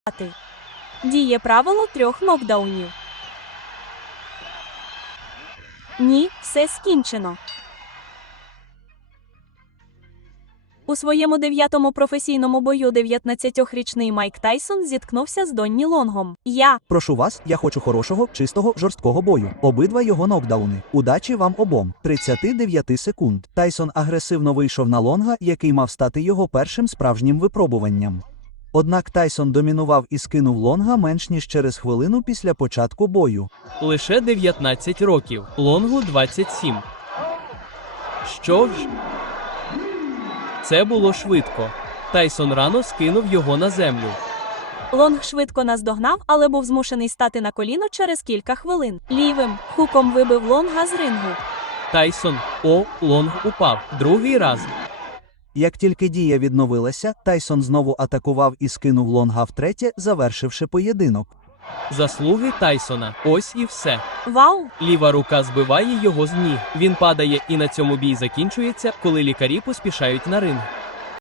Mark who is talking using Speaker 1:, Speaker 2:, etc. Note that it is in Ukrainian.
Speaker 1: Діє правило 3 нокдаунів. Ні, все скінчено. У своєму 9-му професійному бою 19-річний Майк Тайсон зіткнувся з Донні Лонгом.
Speaker 2: Прошу вас, я хочу хорошого, чистого, жорсткого бою. Обидва його нокдауни. Удачі вам обом. 39 секунд. Тайсон агресивно вийшов на Лонга, який мав стати його першим справжнім випробуванням. Однак Тайсон домінував і скинув Лонга менш ніж через хвилину після початку бою.
Speaker 3: Лише 19 років. Лонгу 27. Що ж? Це було швидко. Тайсон рано скинув його на землю.
Speaker 1: Лонг швидко наздогнав, але був змушений стати на коліно через кілька хвилин. Лівим хуком вибив Лонга з рингу.
Speaker 3: Тайсон. Лонг упав. Другий раз.
Speaker 2: Як тільки дія відновилася, Тайсон знову атакував і скинув Лонга втретє, завершивши поєдинок.
Speaker 3: Заслуги Тайсона. Ось і все.
Speaker 1: Вау!
Speaker 3: Ліва рука збиває його з ніг. Він падає, і на цьому бій закінчується, коли лікарі поспішають на ринг.